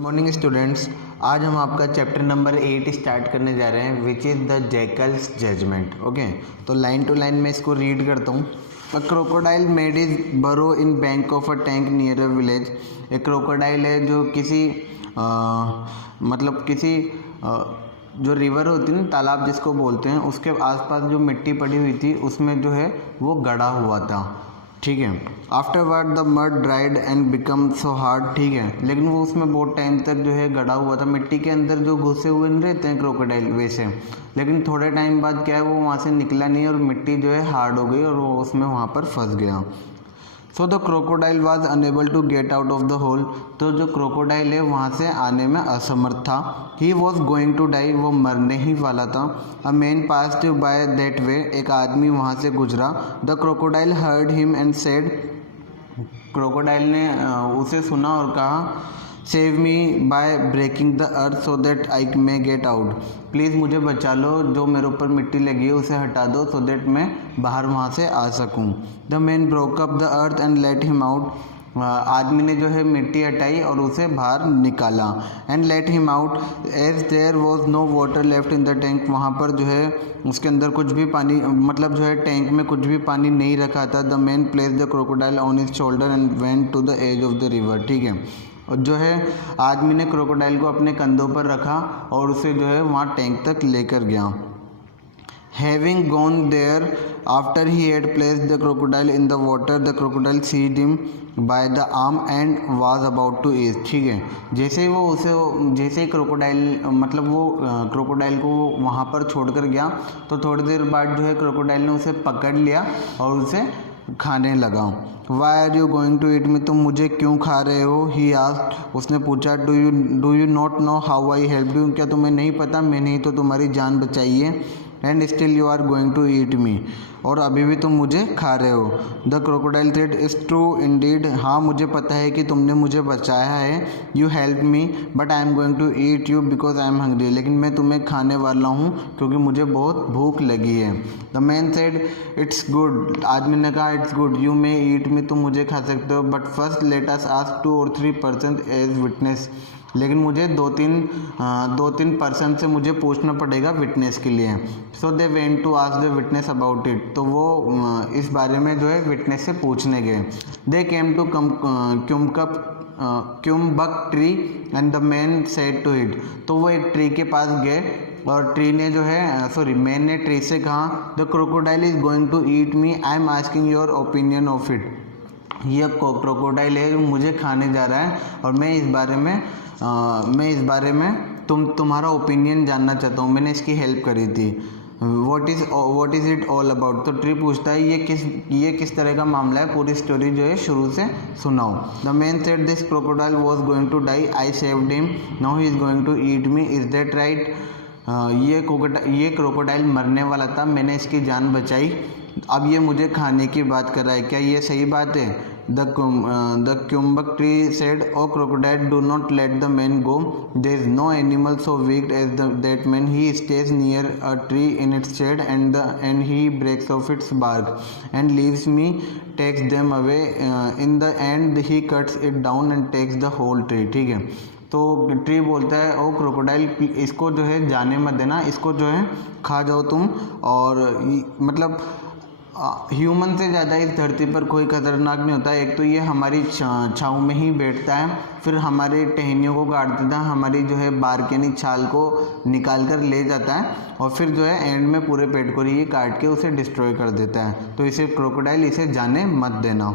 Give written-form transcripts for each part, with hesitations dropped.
Morning students, आज हम आपका चैप्टर नंबर 8 स्टार्ट करने जा रहे हैं which is the jackal's judgement. Okay, तो लाइन टू लाइन मैं इसको रीड करता हूँ। अ crocodile made is burrow in bank of a tank near a village. एक क्रोकोडाइल है जो किसी किसी जो रिवर होती है ना, तालाब जिसको बोलते हैं, उसके आसपास जो मिट्टी पड़ी हुई थी उसमें जो है वो गड़ा हुआ था। ठीक है, afterward the mud dried and become so hard. ठीक है, लेकिन वो उसमें बहुत टाइम तक जो है गड़ा हुआ था। मिट्टी के अंदर जो घुसे हुए नहीं रहते हैं क्रोकोडाइल, वैसे। लेकिन थोड़े टाइम बाद क्या है, वो वहाँ से निकला नहीं और मिट्टी जो है हार्ड हो गई और वो उसमें वहाँ पर फंस गया। So the crocodile was unable to get out of the hole. तो जो क्रोकोडाइल है वहाँ से आने में असमर्थ था। He was going to die, वो मरने ही वाला था। A man passed by that way, एक आदमी वहाँ से गुजरा। The crocodile heard him and said, crocodile ने उसे सुना और कहा, save me by breaking the earth so that I may get out. Please मुझे बचा लो, जो मेरे ऊपर मिट्टी लगी है उसे हटा दो सो दैट मैं बाहर वहाँ से आ सकूँ। The man broke up the earth and let him out. आदमी ने जो है मिट्टी हटाई और उसे बाहर निकाला। And let him out as there was no water left in the tank. वहाँ पर जो है उसके अंदर कुछ भी पानी, मतलब जो है टैंक में कुछ भी पानी नहीं रखा था। The man place the crocodile on his shoulder and went to the edge of the river. ठीक है, और जो है आदमी ने क्रोकोडाइल को अपने कंधों पर रखा और उसे जो है वहाँ टैंक तक लेकर गया। Having gone there, after he had placed the crocodile in the water, the crocodile seized him by the arm and was about to eat। ठीक है, जैसे ही क्रोकोडाइल को वहाँ पर छोड़कर गया तो थोड़ी देर बाद जो है क्रोकोडाइल ने उसे पकड़ लिया और उसे खाने लगा। Why are you going to eat me, तुम मुझे क्यों खा रहे हो? ही आस्क्ड, उसने पूछा। Do you not know how I help you, क्या तुम्हें नहीं पता मैंने ही तो तुम्हारी जान बचाई है। And still you are going to eat me, और अभी भी तुम मुझे खा रहे हो। The crocodile said, it's true indeed, हाँ मुझे पता है कि तुमने मुझे बचाया है। You help me but I am going to eat you because I am hungry, लेकिन मैं तुम्हें खाने वाला हूँ क्योंकि मुझे बहुत भूख लगी है। The man said, it's good, आदमी ने कहा it's good, you may eat me, तुम मुझे खा सकते हो, but first let us ask 2 or 3 persons as witness, लेकिन मुझे दो तीन पर्सन से मुझे पूछना पड़ेगा विटनेस के लिए। So they went to ask the witness about it, तो वो इस बारे में जो है विटनेस से पूछने गए। They came to kumbak tree and the man said to it, तो वो एक ट्री के पास गए और ट्री ने जो है मैन ने ट्री से कहा, the crocodile is going to eat me, I am asking your opinion of it. ये क्रोकोडाइल है जो मुझे खाने जा रहा है और मैं इस बारे में तुम्हारा ओपिनियन जानना चाहता हूँ, मैंने इसकी हेल्प करी थी। What is it all about, तो ट्री पूछता है ये किस तरह का मामला है, पूरी स्टोरी जो है शुरू से सुनाओ। The man said, this crocodile was going to die, I saved him, now he is going to eat me, is that right. ये क्रोकोडाइल मरने वाला था, मैंने इसकी जान बचाई, अब ये मुझे खाने की बात कर रहा है, क्या ये सही बात है? The kumbak tree said, O crocodile do not let the man go, there is no animal so weak as that man, he stays near a tree in its shade and he breaks off its bark and leaves me, takes them away, in the end he cuts it down and takes the whole tree. ठीक है, तो tree बोलता है, ओ crocodile इसको जो है जाने मत देना, इसको जो है खा जाओ तुम, और मतलब ह्यूमन से ज़्यादा इस धरती पर कोई खतरनाक नहीं होता। एक तो ये हमारी छाँव में ही बैठता है, फिर हमारे टहनियों को काट देता है, हमारी जो है बार्क यानी छाल को निकाल कर ले जाता है, और फिर जो है एंड में पूरे पेट को ही काट के उसे डिस्ट्रॉय कर देता है। तो इसे क्रोकोडाइल इसे जाने मत देना।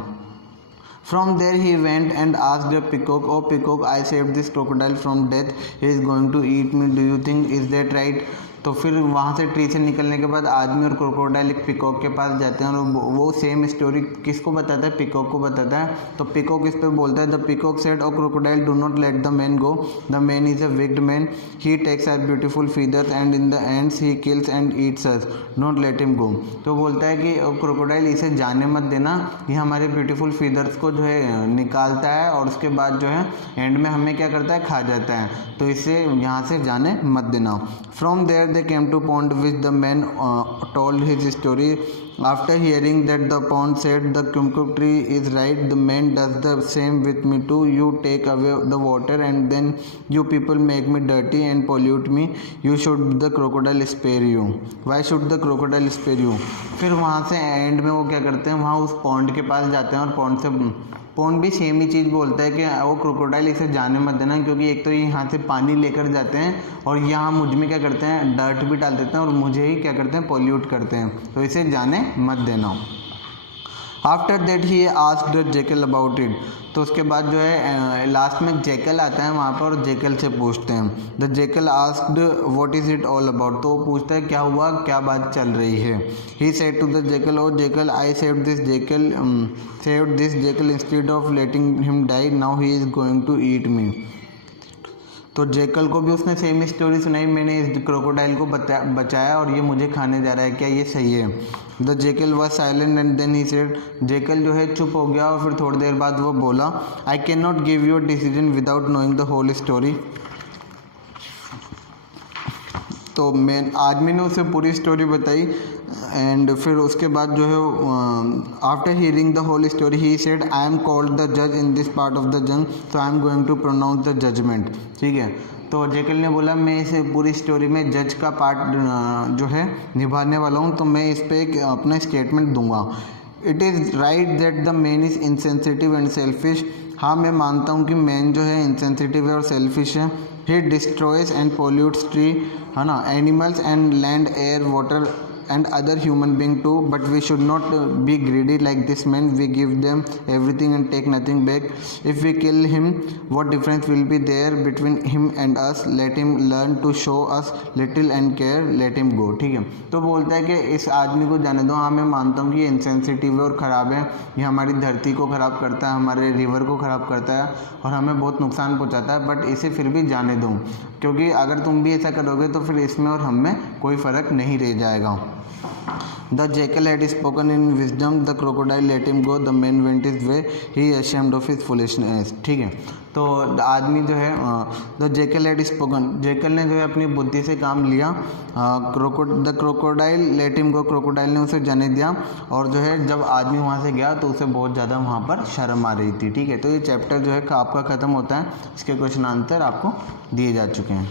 From there he went and asked the peacock, "Oh peacock, I saved this crocodile from death. He is going to eat me. Do you think is that right?" तो फिर वहाँ से ट्री से निकलने के बाद आदमी और क्रोकोडाइल एक पिकॉक के पास जाते हैं और वो सेम स्टोरी किसको बताता है? पिकॉक को बताता है। तो पिकॉक इस पर बोलता है, the peacock said, O crocodile do not let the man go, the man is a wicked man, he takes our beautiful feathers and in the ends he kills and eats us, don't let him go. तो बोलता है कि crocodile इसे जाने मत देना, ये हमारे ब्यूटीफुल फीदर्स को जो है निकालता है और उसके बाद जो है एंड में हमें क्या करता है? खा जाता है, तो इसे यहाँ से जाने मत देना। From there they came to pond which the man told his story After hearing that, the pawn said, the kumkum tree is right, the man does the same with me too. You take away the water and then you people make me dirty and pollute me. You should the crocodile spare you. Why should the crocodile spare you? फिर वहाँ से and में वो क्या करते हैं, वहाँ उस पॉन्ड के पास जाते हैं और पॉन्ड भी सेम ही चीज़ बोलता है कि वो क्रोकोडाइल इसे जाने मत देना, क्योंकि एक तो ये यहाँ से पानी लेकर जाते हैं और यहाँ मुझ में क्या करते हैं, डर्ट भी डाल देते हैं और मुझे ही क्या करते हैं, पॉल्यूट करते हैं, तो इसे जाने मत देना। After that he asked the Jekyll about it, तो उसके बाद जो है लास्ट में जेकल आता है वहाँ पर और जेकल से पूछते हैं। The Jekyll asked what is it all about, तो वो पूछता है क्या हुआ, क्या बात चल रही है। He said to the jackal, O jackal I saved this jackal instead of letting him die, now he is going to eat me. तो जेकल को भी उसने सेम स्टोरी सुनाई, मैंने इस क्रोकोडाइल को बचाया और ये मुझे खाने जा रहा है, क्या ये सही है। The jackal was silent and then he said, jackal जो है चुप हो गया और फिर थोड़ी देर बाद वो बोला, I can not give you a decision without knowing the whole story. तो आदमी ने उसे पूरी स्टोरी बताई एंड फिर उसके बाद जो है after hearing the whole story he said, I am called the जज in this part of the jungle, so I am going to pronounce the judgement. ठीक है, तो जेकल ने बोला मैं इस पूरी स्टोरी में जज का पार्ट जो है निभाने वाला हूँ, तो मैं इस पर एक अपना स्टेटमेंट दूंगा। It is right that the man is insensitive and selfish, हाँ मैं मानता हूँ कि मैन जो है इनसेंसिटिव है और सेल्फिश है। ही डिस्ट्रॉयज एंड पोल्यूट्स ट्री, है ना, animals and land, air, water and other human being too, but we should not be greedy like this man. We give them everything and take nothing back. If we kill him, what difference will be there between him and us? Let him learn to show us little and care, let him go। ठीक है, तो बोलता है कि इस आदमी को जाने दो, हाँ मैं मानता हूँ कि ये इंसेंसिटिव है और ख़राब है, ये हमारी धरती को ख़राब करता है, हमारे रिवर को ख़राब करता है और हमें बहुत नुकसान पहुँचाता है, बट इसे फिर भी जाने दो, क्योंकि अगर तुम भी ऐसा करोगे तो फिर इसमें और हम में कोई फ़र्क नहीं रह जाएगा। The jackal had spoken in wisdom, the crocodile let him go, the man went his way, he ashamed of his foolishness। ठीक है, तो आदमी जो है the Jekyll had spoken, Jekyll ने जो है अपनी बुद्धि से काम लिया। The crocodile late him go, crocodile ने उसे जाने दिया और जो है जब आदमी वहाँ से गया तो उसे बहुत ज़्यादा वहाँ पर शर्म आ रही थी। ठीक है, तो ये चैप्टर जो है आपका ख़त्म होता है, इसके क्वेश्चन आंसर आपको दिए जा चुके हैं।